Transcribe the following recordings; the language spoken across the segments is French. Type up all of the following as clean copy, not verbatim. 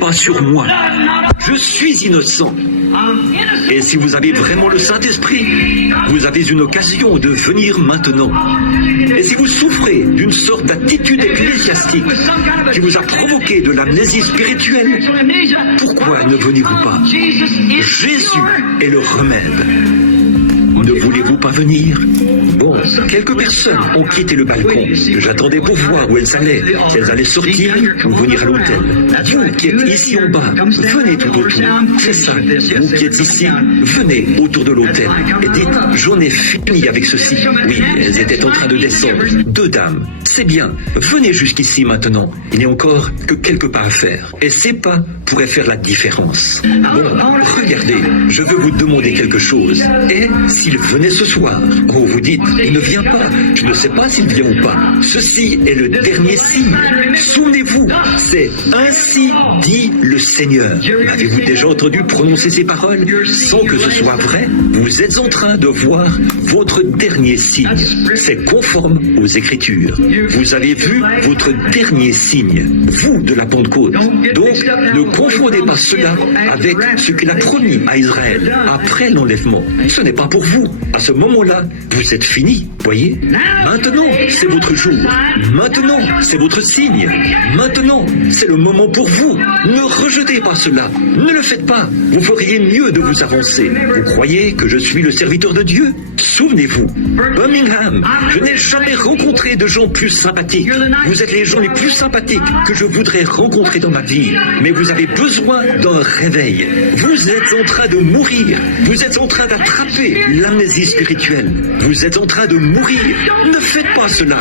pas sur moi. Je suis innocent. Et si vous avez vraiment le Saint-Esprit, vous avez une occasion de venir maintenant. Et si vous souffrez d'une sorte d'attitude ecclésiastique qui vous a provoqué de l'amnésie spirituelle, pourquoi ne venez-vous pas? Jésus est le remède. Ne voulez-vous pas venir? Bon, quelques personnes ont quitté le balcon. J'attendais pour voir où elles allaient, si elles allaient sortir ou venir à l'hôtel. Vous qui êtes ici en bas, venez tout autour. C'est ça. Vous qui êtes ici, venez autour de l'hôtel. Et dites, j'en ai fini avec ceci. Oui, elles étaient en train de descendre. 2 dames. C'est bien. Venez jusqu'ici maintenant. Il n'y a encore que quelques pas à faire. Et ces pas pourraient faire la différence. Bon, regardez, je veux vous demander quelque chose. Et s'il venait ce soir, vous dites, il ne vient pas, je ne sais pas s'il vient ou pas. Ceci est le dernier signe. Souvenez-vous, c'est ainsi dit le Seigneur. Avez-vous déjà entendu prononcer ces paroles sans que ce soit vrai? Vous êtes en train de voir votre dernier signe. C'est conforme aux Écritures. Vous avez vu votre dernier signe, vous de la Pentecôte. Donc, ne confondez pas cela avec ce qu'il a promis à Israël après l'enlèvement. Ce n'est pas pour vous. À ce moment-là, vous êtes fini, voyez? Maintenant, c'est votre jour. Maintenant, c'est votre signe. Maintenant, c'est le moment pour vous. Ne rejetez pas cela. Ne le faites pas. Vous feriez mieux de vous avancer. Vous croyez que je suis le serviteur de Dieu? Souvenez-vous, Birmingham, je n'ai jamais rencontré de gens plus sympathiques. Vous êtes les gens les plus sympathiques que je voudrais rencontrer dans ma vie. Mais vous avez besoin d'un réveil. Vous êtes en train de mourir. Vous êtes en train d'attraper l'amnésie spirituelle. Vous êtes en train de mourir. Ne faites pas cela.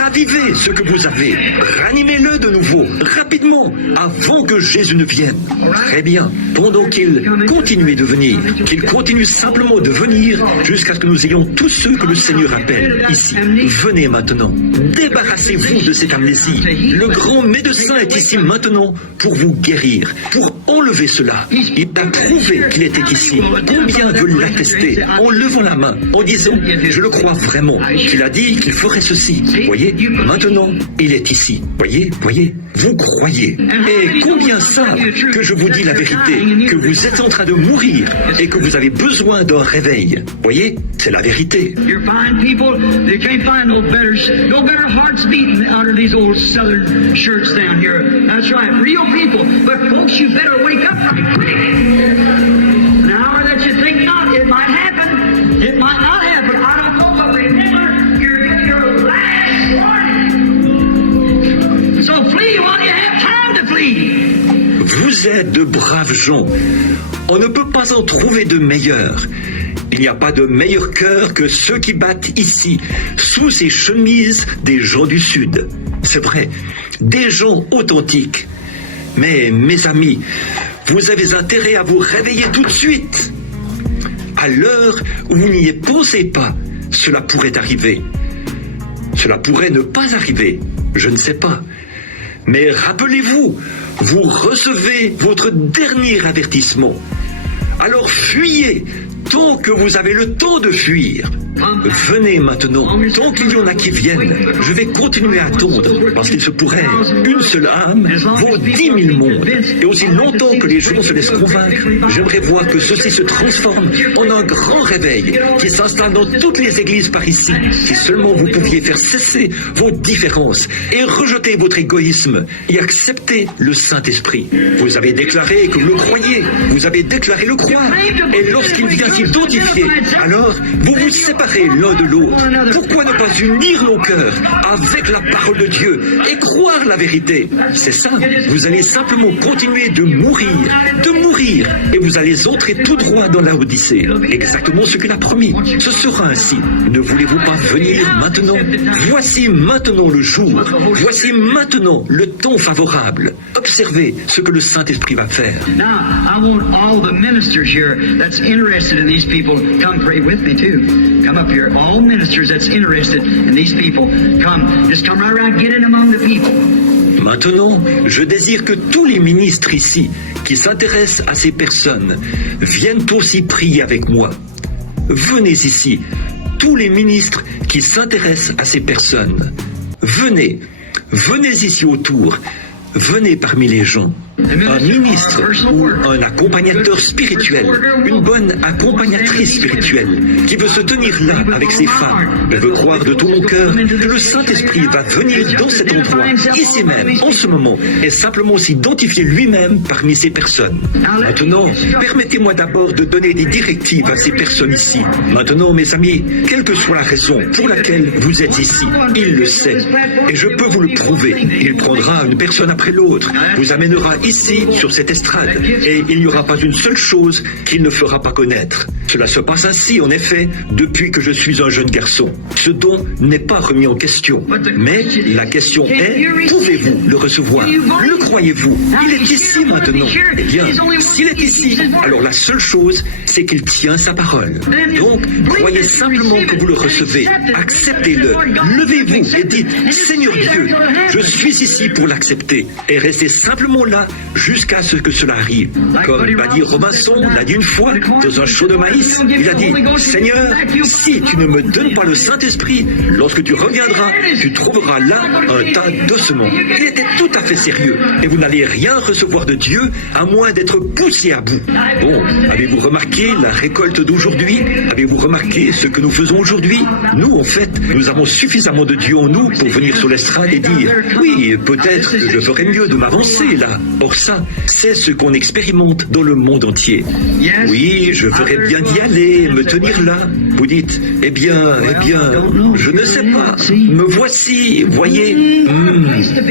Ravivez ce que vous avez. Ranimez-le de nouveau, rapidement, avant que Jésus ne vienne. Très bien. Pendant qu'il continue de venir, qu'il continue simplement de venir jusqu'à ce que nous ayons tous ceux que le Seigneur appelle ici. Venez maintenant. Débarrassez-vous de cette amnésie. Le grand médecin est ici maintenant pour vous guérir, pour enlever cela. Il a prouvé qu'il était ici. Combien veulent l'attester en levant la main, en disant « Je le crois vraiment ». Il a dit qu'il ferait ceci. Voyez, maintenant, il est ici. Voyez, vous croyez. Et combien savent que je vous dis la vérité, que vous êtes en train de mourir et que vous avez besoin d'un réveil. Voyez, c'est la vérité. Vous êtes de braves gens. On ne peut pas en trouver de meilleurs. Il n'y a pas de meilleur cœur que ceux qui battent ici, sous ces chemises des gens du Sud. C'est vrai, des gens authentiques. Mais, mes amis, vous avez intérêt à vous réveiller tout de suite. À l'heure où vous n'y pensez pas, cela pourrait arriver. Cela pourrait ne pas arriver, je ne sais pas. Mais rappelez-vous, vous recevez votre dernier avertissement. Alors fuyez tant que vous avez le temps de fuir. Venez maintenant, tant qu'il y en a qui viennent. Je vais continuer à attendre, parce qu'il se pourrait, une seule âme vaut 10 000 mondes. Et aussi longtemps que les gens se laissent convaincre, j'aimerais voir que ceci se transforme en un grand réveil qui s'installe dans toutes les églises par ici. Si seulement vous pouviez faire cesser vos différences et rejeter votre égoïsme et accepter le Saint-Esprit. Vous avez déclaré que vous le croyez, vous avez déclaré le croire, et lorsqu'il vient s'identifier, alors vous vous séparez l'un de l'autre. Pourquoi ne pas unir nos cœurs avec la parole de Dieu et croire la vérité? C'est ça. Vous allez simplement continuer de mourir, et vous allez entrer tout droit dans la Odyssée. Exactement ce qu'il a promis. Ce sera ainsi. Ne voulez-vous pas venir maintenant? Voici maintenant le jour. Voici maintenant le temps favorable. Observez ce que le Saint-Esprit va faire. Now, I want all the ministers here that's interested in these people come pray with me too. Come up here. All ministers that's interested in these people, come. Just come right around, get in among the people. Maintenant, je désire que tous les ministres ici qui s'intéressent à ces personnes viennent aussi prier avec moi. Venez ici, tous les ministres qui s'intéressent à ces personnes. Venez ici autour, venez parmi les gens. Un ministre ou un accompagnateur spirituel, une bonne accompagnatrice spirituelle qui veut se tenir là avec ses femmes. Elle veut croire de tout mon cœur que le Saint-Esprit va venir dans cet endroit, ici même, en ce moment, et simplement s'identifier lui-même parmi ces personnes. Maintenant, permettez-moi d'abord de donner des directives à ces personnes ici. Maintenant, mes amis, quelle que soit la raison pour laquelle vous êtes ici, il le sait. Et je peux vous le prouver. Il prendra une personne après l'autre, vous amènera ici, sur cette estrade, et il n'y aura pas une seule chose qu'il ne fera pas connaître. Cela se passe ainsi, en effet, depuis que je suis un jeune garçon. Ce don n'est pas remis en question. Mais la question est, pouvez-vous le recevoir? Le croyez-vous? Il est ici maintenant. Eh bien, s'il est ici, alors la seule chose, c'est qu'il tient sa parole. Donc, croyez simplement que vous le recevez. Acceptez-le. Levez-vous et dites, Seigneur Dieu, je suis ici pour l'accepter. Et restez simplement là jusqu'à ce que cela arrive. Comme l'a dit Robinson, l'a dit une fois, dans un champ de maïs, il a dit, Seigneur, si tu ne me donnes pas le Saint-Esprit, lorsque tu reviendras, tu trouveras là un tas d'ossements. Il était tout à fait sérieux. Et vous n'allez rien recevoir de Dieu à moins d'être poussé à bout. Bon, avez-vous remarqué la récolte d'aujourd'hui? Avez-vous remarqué ce que nous faisons aujourd'hui? Nous, en fait, nous avons suffisamment de Dieu en nous pour venir sur l'estrade et dire, oui, peut-être que je ferais mieux de m'avancer là. Or ça, c'est ce qu'on expérimente dans le monde entier. Oui, je ferais bien d'y aller, me tenir là. Vous dites, eh bien, je ne sais pas. Me voici, voyez.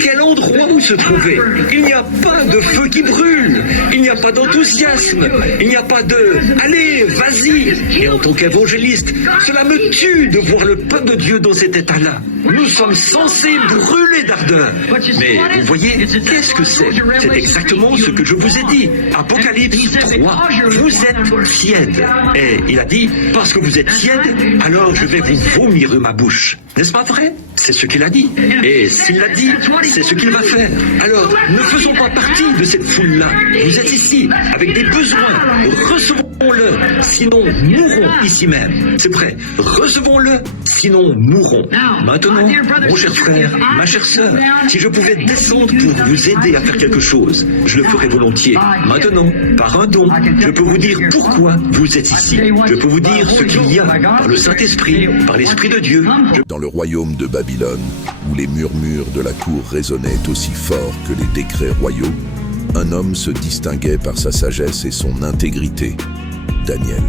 Quel endroit où se trouver? Il n'y a pas de feu qui brûle. Il n'y a pas d'enthousiasme. Il n'y a pas de allez, vas-y. Et en tant qu'évangéliste, cela me tue de voir le peuple de Dieu dans cet état-là. Nous sommes censés brûler d'ardeur. Mais vous voyez, qu'est-ce que c'est? C'est exactement ce que je vous ai dit. Apocalypse 3. Vous êtes tiède. Et il a dit, parce que vous êtes tiède, alors je vais vous vomir de ma bouche. N'est-ce pas vrai? C'est ce qu'il a dit. Et s'il l'a dit, c'est ce qu'il va faire. Alors, ne faisons pas partie de cette foule-là. Vous êtes ici, avec des besoins. Recevons-le, sinon mourrons ici même. C'est vrai, recevons-le, sinon mourrons. Maintenant, mon cher frère, ma chère sœur, si je pouvais descendre pour vous aider à faire quelque chose, je le ferais volontiers. Maintenant, par un don, je peux vous dire pourquoi vous êtes ici. Je peux vous dire ce qu'il y a par le Saint-Esprit, par l'Esprit de Dieu. Dans le royaume de Babylone, où les murmures de la cour résonnaient aussi fort que les décrets royaux, un homme se distinguait par sa sagesse et son intégrité, Daniel.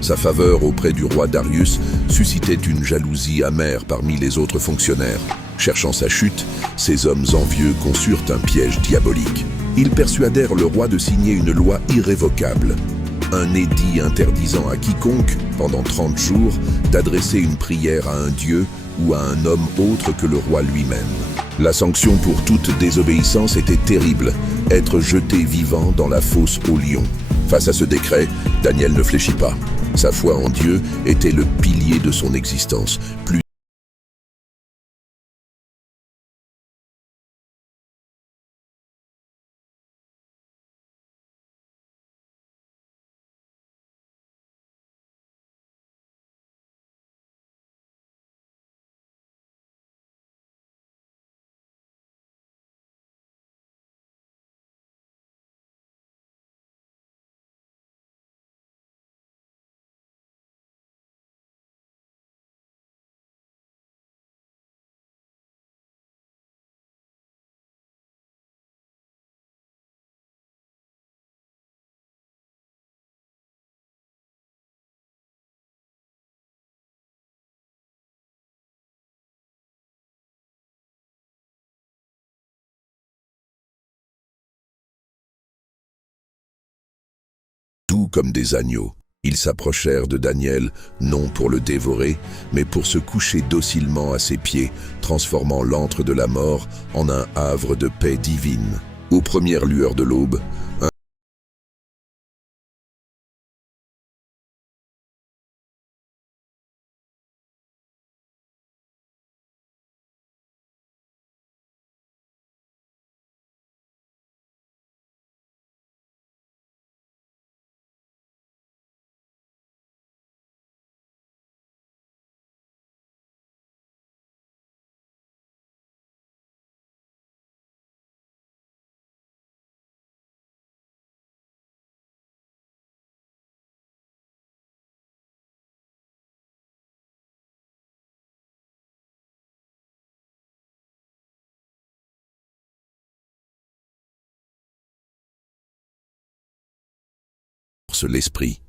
Sa faveur auprès du roi Darius suscitait une jalousie amère parmi les autres fonctionnaires. Cherchant sa chute, ces hommes envieux conçurent un piège diabolique. Ils persuadèrent le roi de signer une loi irrévocable, un édit interdisant à quiconque, pendant 30 jours, d'adresser une prière à un dieu ou à un homme autre que le roi lui-même. La sanction pour toute désobéissance était terrible, être jeté vivant dans la fosse aux lions. Face à ce décret, Daniel ne fléchit pas. Sa foi en Dieu était le pilier de son existence. Plus doux comme des agneaux, ils s'approchèrent de Daniel, non pour le dévorer, mais pour se coucher docilement à ses pieds, transformant l'antre de la mort en un havre de paix divine. Aux premières lueurs de l'aube, l'esprit.